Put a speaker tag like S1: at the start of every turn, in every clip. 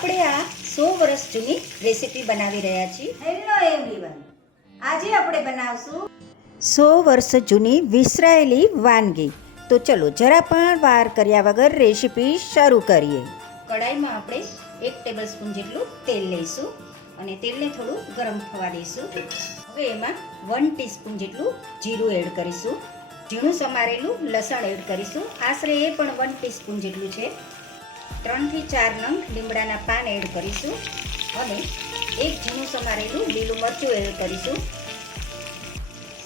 S1: આપણે આ સો વર્ષ જૂની રેસીપી બનાવી રહ્યા છીએ.
S2: હેલો એવરીવન આજે આપણે બનાવશું
S1: સો વર્ષ જૂની વિસરાયેલી વાનગી. તો ચલો જરા પણ વાર કર્યા વગર રેસીપી શરૂ કરીએ. કડાઈમાં આપણે એક ટેબલ સ્પૂન જેટલું તેલ લઈશું અને તેલને થોડું ગરમ થવા દઈશું. હવે એમાં વન ટીસ્પૂન જેટલું જીરું એડ કરીશું. ઝીણું સમારેલું લસણ એડ કરીશું. આશરે એ પણ વન ટીસ્પૂન જેટલું છે. ત્રણથી ચાર નંગ લીમડાના પાન એડ કરીશું અને એક ઝીણું સમારેલું લીલું મરચું એડ કરીશું.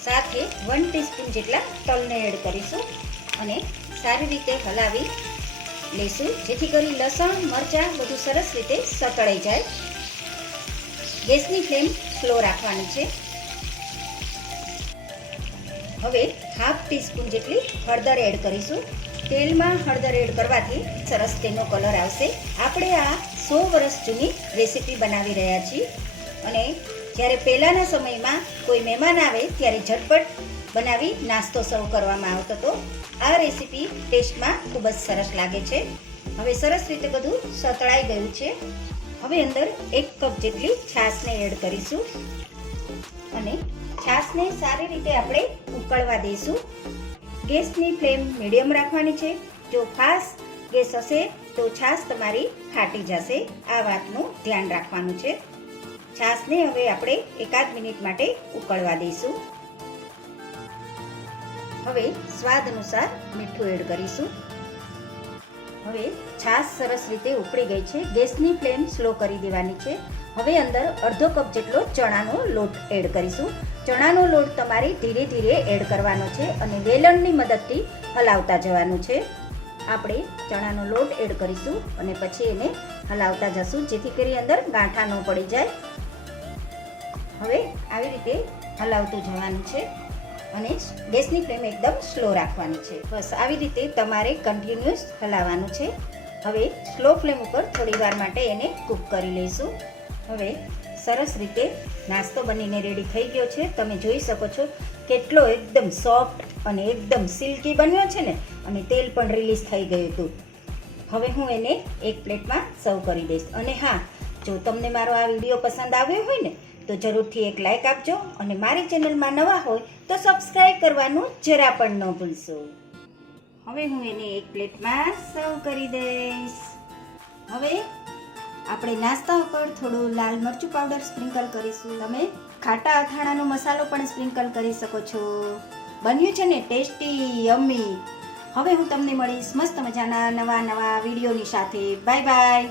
S1: સાથે વન ટીસ્પૂન જેટલા તલને એડ કરીશું અને સારી રીતે હલાવી લઈશું જેથી કરી લસણ, મરચાં બધું સરસ રીતે સતળાઈ જાય. ગેસની ફ્લેમ સ્લો રાખવાની છે. હવે હાફ ટીસ્પૂન જેટલી હળદર એડ કરીશું. તેલમાં હળદર એડ કરવાથી સરસ તેનો કલર આવશે. આપણે આ સો વર્ષ જૂની રેસીપી બનાવી રહ્યા છીએ અને જ્યારે પહેલાંના સમયમાં કોઈ મહેમાન આવે ત્યારે ઝટપટ બનાવી નાસ્તો સર્વ કરવામાં આવતો હતો. આ રેસીપી ટેસ્ટમાં ખૂબ જ સરસ લાગે છે. હવે સરસ રીતે બધું સતળાઈ ગયું છે. હવે અંદર એક કપ જેટલી છાશને એડ કરીશું અને છાશને સારી રીતે આપણે ઉકળવા દઈશું. ગેસની ફ્લેમ મીડિયમ રાખવાની છે. જો ખાસ ગેસ હશે તો છાશ તમારી ફાટી જશે. આ વાતનું ધ્યાન રાખવાનું છે. છાશને હવે આપણે એકાદ મિનિટ માટે ઉકળવા દઈશું. હવે સ્વાદ અનુસાર મીઠું એડ કરીશું. હવે છાશ સરસ રીતે ઉકળી ગઈ છે. ગેસની ફ્લેમ સ્લો કરી દેવાની છે. હવે અંદર અડધો કપ જેટલો ચણાનો લોટ એડ કરીશું. ચણાનો લોટ તમારે ધીરે ધીરે એડ કરવાનો છે અને વેલણની મદદથી હલાવતા જવાનું છે. આપણે ચણાનો લોટ એડ કરીશું અને પછી એને હલાવતા જશું જેથી કરી અંદર ગાંઠા ન પડી જાય. હવે આવી રીતે હલાવતું જવાનું છે અને ગેસની ફ્લેમ એકદમ સ્લો રાખવાની છે. બસ આવી રીતે તમારે કન્ટિન્યુઅસ હલાવવાનું છે. હવે સ્લો ફ્લેમ ઉપર થોડી વાર માટે એને કૂક કરી લઈશું. હવે સરસ રીતે નાસ્તો બનીને રેડી થઈ ગયો છે. તમે જોઈ શકો છો કેટલો એકદમ સોફ્ટ અને એકદમ સિલ્કી બન્યો છે ને, અને તેલ પણ રિલીઝ થઈ ગયું હતું. હવે હું એને એક પ્લેટમાં સર્વ કરી દઈશ. અને હા, જો તમને મારો આ વીડિયો પસંદ આવ્યો હોય ને, તો જરૂરથી એક લાઇક આપજો. અને મારી ચેનલમાં નવા હોય, તો સબસ્ક્રાઈબ કરવાનું જરા પણ ન ભૂલશો. હવે હું એને એક પ્લેટમાં સર્વ કરી દઈશ. હવે આપણે નાસ્તા ઉપર થોડું લાલ મરચું પાવડર સ્પ્રિંકલ કરીશું. તમે ખાટા અથાણાનો મસાલો પણ સ્પ્રિંકલ કરી શકો છો. બન્યું છે ને ટેસ્ટી યમ્મી હવે હું તમને મળીશ. મસ્ત મજાના નવા નવા વિડીયોની સાથે. Bye bye